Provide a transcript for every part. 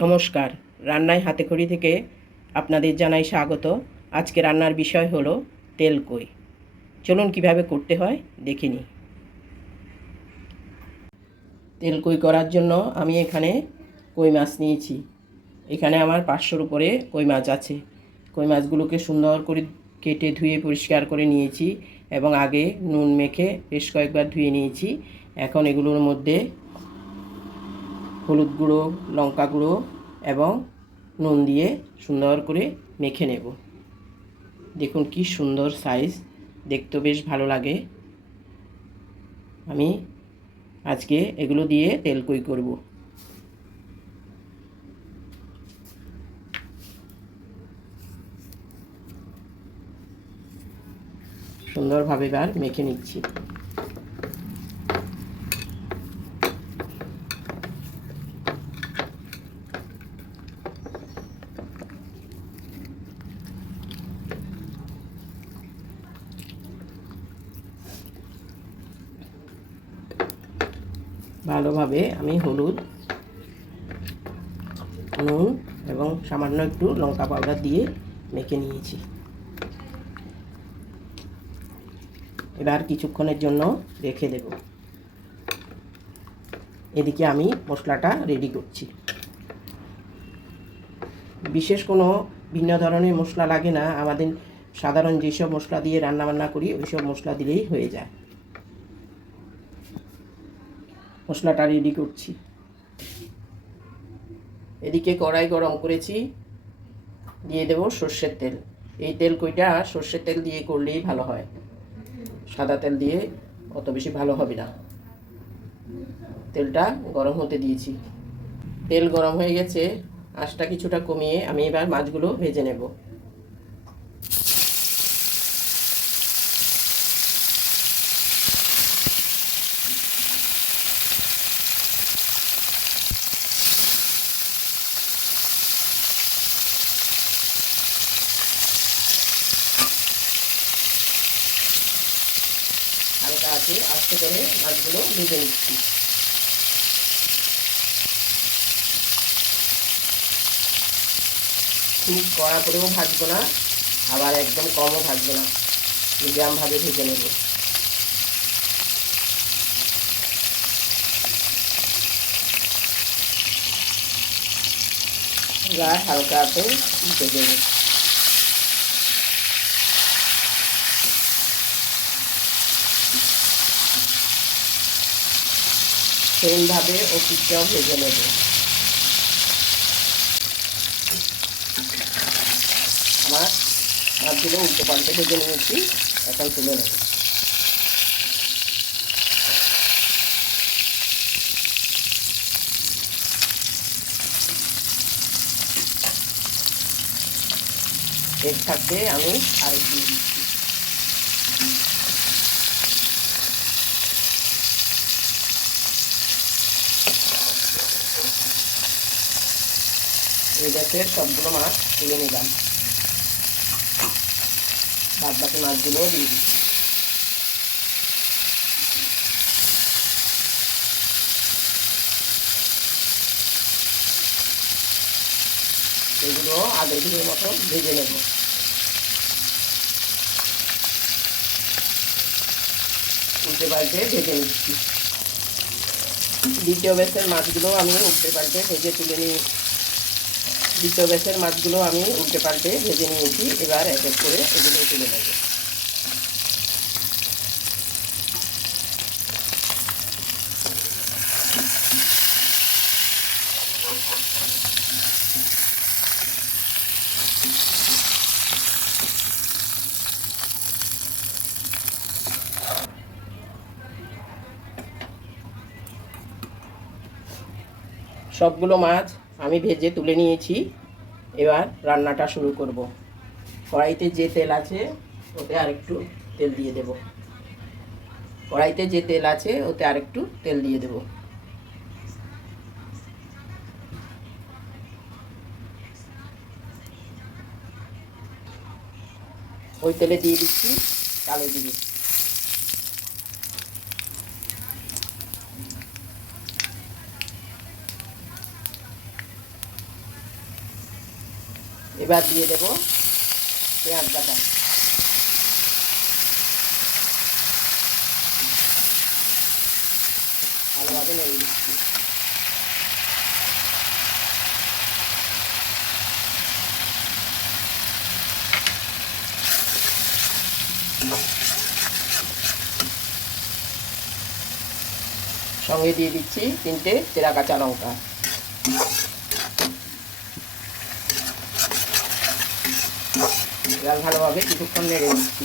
নমস্কার। রান্নায় হাতে খড়ি থেকে আপনাদের জানাই স্বাগত। আজকে রান্নার বিষয় হলো তেল কই। চলুন কীভাবে করতে হয়, দেখে নিই। তেল কই করার জন্য আমি এখানে কই মাছ নিয়েছি। এখানে আমার পাঁচশোর উপরে কই মাছ আছে। কই মাছগুলোকে সুন্দর করে কেটে ধুয়ে পরিষ্কার করে নিয়েছি এবং আগে নুন মেখে বেশ কয়েকবার ধুয়ে নিয়েছি। এখন এগুলোর মধ্যে হলুদ গুঁড়ো, লঙ্কা গুঁড়ো এবং নুন দিয়ে সুন্দর করে মেখে নেব। দেখুন কি সুন্দর সাইজ দেখতেও বেশ ভালো লাগে। আমি আজকে এগুলো দিয়ে তেল কই করব। সুন্দরভাবে এবার মেখে নিচ্ছি। ভালোভাবে আমি হলুদ, নুন এবং সামান্য একটু লঙ্কা পাউডার দিয়ে মেখে নিয়েছি। এবার কিছুক্ষণের জন্য রেখে দেব। এদিকে আমি মশলাটা রেডি করছি। বিশেষ কোনো ভিন্ন ধরনের মশলা লাগে না, আমাদের সাধারণ যেসব মশলা দিয়ে রান্না বান্না করি, ওইসব মশলা দিলেই হয়ে যায়। মশলাটা রেডি করছি। এদিকে কড়াই গরম করেছি, দিয়ে দেব সর্ষের তেল। এই তেল কইটা সর্ষের তেল দিয়ে করলেই ভালো হয়। সাদা তেল দিয়ে অত বেশি ভালো হবে না। তেলটা গরম হতে দিয়েছি। তেল গরম হয়ে গেছে, আঁচটা কিছুটা কমিয়ে আমি এবার মাছগুলো ভেজে নেব হালকা আছে আস্তে করে মাছগুলো ভেজে নিচ্ছি। খুব কড়া করেও ভাজবো না, আবার একদম কমও ভাজবো না। মিডিয়ামভাবে ভেজে নেব। হালকা হাতে দিতে দেবো সেমভাবে ওষুধটাও ভেজে নেব আমার মাছগুলো উল্টো পাল্টে ভেজে নিয়েছি, এখন তুলে নেব। এর থাকতে আমি আরেক দিয়ে দিচ্ছি সবগুলো মাছ তুলে নিলাম। বাদ বাকি মাছগুলোও দিয়ে দিচ্ছি। এগুলো আধা কিলোর মতো ভেজে নেব। উল্টে পাল্টে ভেজে নিচ্ছি। দ্বিতীয় ব্যাসের মাছগুলো আমি উল্টে পাল্টে ভেজে তুলে নিই দ্বিতীয় ব্যাসের মাছগুলো আমি উল্টে পাল্টে ভেজে নিয়েছি। এবার এক এক করে এগুলো তুলে নেব। সবগুলো মাছ আমি ভেজে তুলে নিয়েছি। এবার রান্নাটা শুরু করব। কড়াইতে যে তেল আছে, ওতে আরেকটু তেল দিয়ে দেব। কড়াইতে যে তেল আছে, ওতে আরেকটু তেল দিয়ে দেব। ওই তেলে দিয়ে দিচ্ছি কালো জিরে। এবার দিয়ে দেব পেঁয়াজ বাটা। ভালোভাবে নেড়ে দিচ্ছি। সঙ্গে দিয়ে দিচ্ছি তিনটে চেরা কাঁচা লঙ্কা। এবার ভালোভাবে কিছুক্ষণ নেড়ে দিচ্ছি।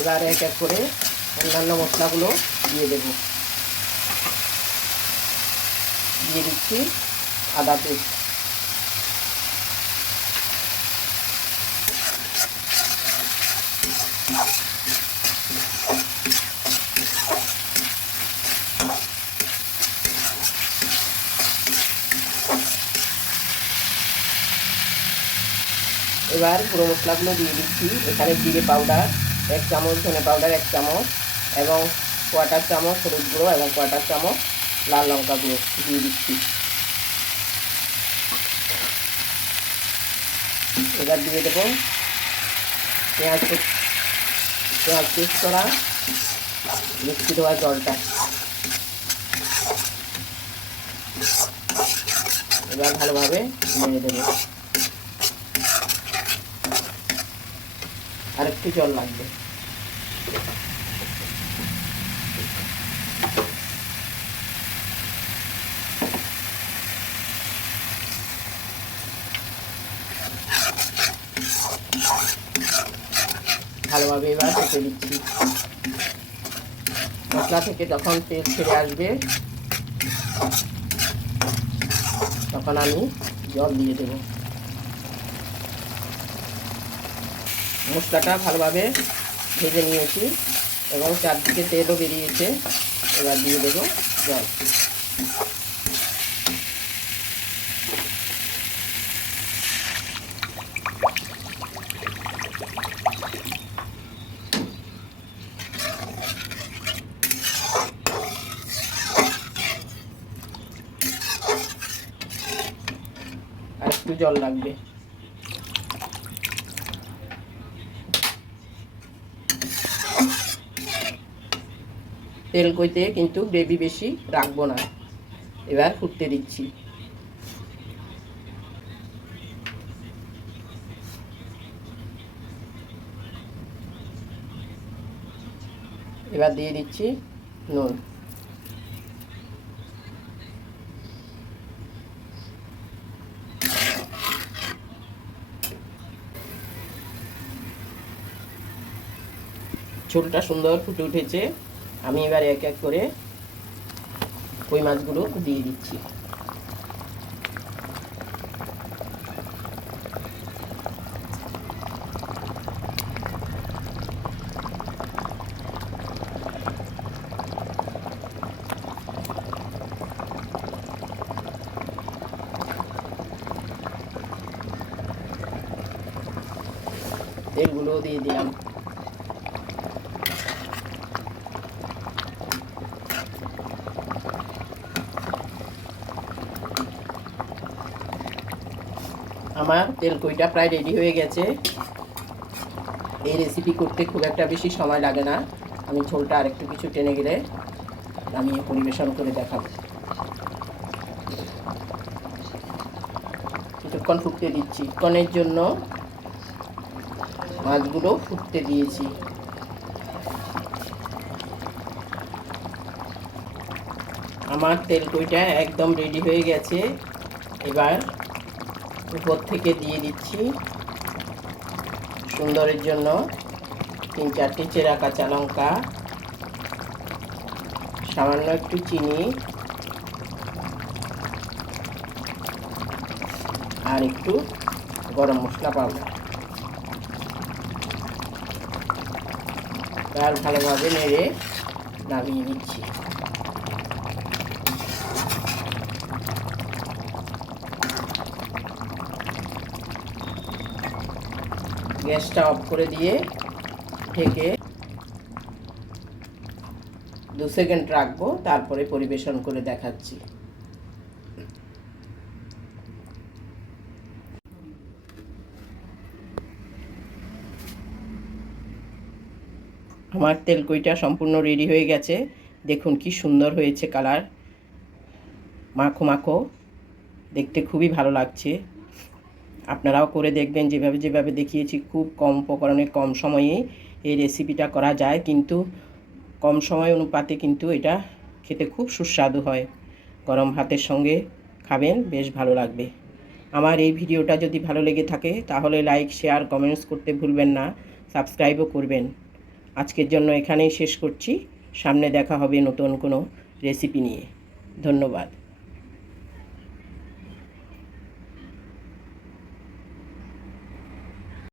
এবার এক এক করে অন্যান্য মশলাগুলো দিয়ে দেব। দিয়ে দিচ্ছি আদা পেস্ট। এবার গুঁড়ো মশলাগুলো দিয়ে দিচ্ছি। এখানে জিরে পাউডার, এক চামচ, ধনে পাউডার এক চামচ এবং কোয়াটার চামচ, হলুদ গুঁড়ো এবং কোয়াটার চামচ, লাল লঙ্কা গুঁড়ো দিয়ে দিচ্ছি। এবার দিয়ে দেবো পেঁয়াজ পেঁয়াজ পেস্ট করা মিষ্টি দেওয়া জলটা। এবার ভালোভাবে নেড়ে দেবো। আর একটু জল লাগবে। ভালোভাবে এবার ঢেকে দিচ্ছি মশলা থেকে যখন তেল ছেড়ে আসবে, তখন আমি জল দিয়ে দেব। মশলাটা ভালোভাবে ভেজে নিয়েছি এবং চারদিকে তেলও বেরিয়েছে। এবার দিয়ে দেবো জল। আর একটু জল লাগবে। তেল কইতে কিন্তু গ্রেভি বেশি রাখব না। এবার ফুটতে দিচ্ছি। এবার দিয়ে দিচ্ছি নুন। ঝোলটা সুন্দর ফুটে উঠেছে। আমি এবার এক এক করে কই মাছগুলো দিয়ে দিচ্ছি। এগুলো দিয়ে দিলাম। আমার তেল কইটা প্রায় রেডি হয়ে গেছে। এই রেসিপি করতে খুব একটা বেশি সময় লাগে না। আমি ঝোলটা আরেকটু কিছু টেনে গেলে আমি পরিবেশন করে দেখাবো। কিছুক্ষণ ফুটতে দিচ্ছি। কনের জন্য মাছগুলো ফুটতে দিয়েছি। আমার তেল কইটা একদম রেডি হয়ে গেছে। এবার উপর থেকে দিয়ে দিচ্ছি। সুন্দরের জন্য তিন চারটি চেরা কাঁচা লঙ্কা, সামান্য একটু চিনি, আর একটু গরম মশলা পাউডার তার ভালোভাবে নেড়ে নামিয়ে নিচ্ছি। গ্যাসটা অফ করে দিয়ে ঢেকে দু সেকেন্ড রাখব, তারপরে পরিবেশন করে দেখাচ্ছি। আমার তেলকইটা সম্পূর্ণ রেডি হয়ে গেছে। দেখুন কি সুন্দর হয়েছে কালার মাখো মাখো। দেখতে খুবই ভালো লাগছে। আপনারাও করে দেখবেন, যেভাবে যেভাবে দেখিয়েছি, খুব কম উপকরণে, কম সময়ে এই রেসিপিটা করা যায়। কিন্তু কম সময় অনুপাতে কিন্তু এটা খেতে খুব সুস্বাদু হয়। গরম ভাতের সঙ্গে খাবেন, বেশ ভালো লাগবে। আমার এই ভিডিওটা যদি ভালো লেগে থাকে, তাহলে লাইক শেয়ার কমেন্টস করতে ভুলবেন না সাবস্ক্রাইবও করবেন। আজকের জন্য এখানেই শেষ করছি। সামনে দেখা হবে নতুন কোনো রেসিপি নিয়ে। ধন্যবাদ।